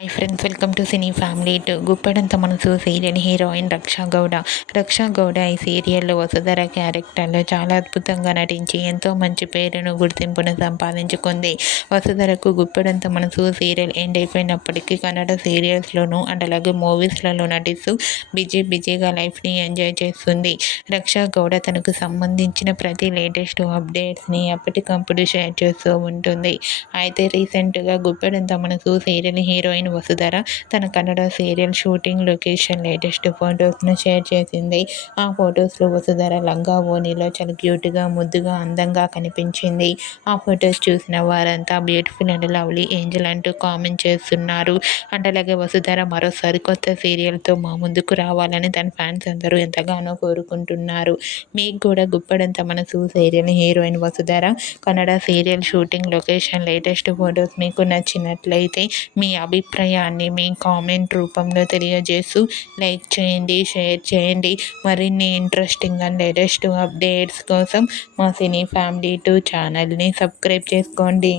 Hi friends, welcome to cine family. Guppedantha మనసు serial heroine రక్షా గౌడ. రక్షా గౌడ ఈ సీరియల్లో వసుధర క్యారెక్టర్లో చాలా అద్భుతంగా నటించి ఎంతో మంచి పేరును గుర్తింపును సంపాదించుకుంది. వసుధరకు గుప్పెడంత మనసు సీరియల్ ఎండ్ అయిపోయినప్పటికీ కన్నడ సీరియల్స్లోనూ అండ్ అలాగే మూవీస్లలో నటిస్తూ బిజీగా లైఫ్ని ఎంజాయ్ చేస్తుంది. రక్షా గౌడ తనకు సంబంధించిన ప్రతి లేటెస్ట్ అప్డేట్స్ని ఎప్పటికప్పుడు షేర్ చేస్తూ ఉంటుంది. అయితే రీసెంట్గా గుప్పెడంత మనసు సీరియల్ హీరోయిన్ వసుధర తన Kannada serial shooting location latest ఫొటోస్ను షేర్ చేసింది. ఆ ఫొటోస్లో వసుధర లంగా ఓణిలో చాలా క్యూట్గా, ముద్దుగా, అందంగా కనిపించింది. ఆ ఫొటోస్ చూసిన వారంతా బ్యూటిఫుల్ అండ్ లవ్లీ ఏంజల్ అంటూ కామెంట్ చేస్తున్నారు. అండ్ అలాగే వసుధర మరో సరికొత్త సీరియల్తో మా ముందుకు రావాలని తన ఫ్యాన్స్ అందరూ ఎంతగానో కోరుకుంటున్నారు. మీకు కూడా గుప్పెడంత మనసు serial heroine Vasudhara Kannada serial shooting location latest photos మీకు నచ్చినట్లయితే మీ అభిప్రాయాన్ని మీ కామెంట్ రూపంలో తెలియజేస్తూ లైక్ చేయండి, షేర్ చేయండి. మరిన్ని ఇంట్రెస్టింగ్ అండ్ లేటెస్ట్ అప్డేట్స్ కోసం మా సినీ ఫ్యామిలీ 2 ఛానల్ని సబ్స్క్రైబ్ చేసుకోండి.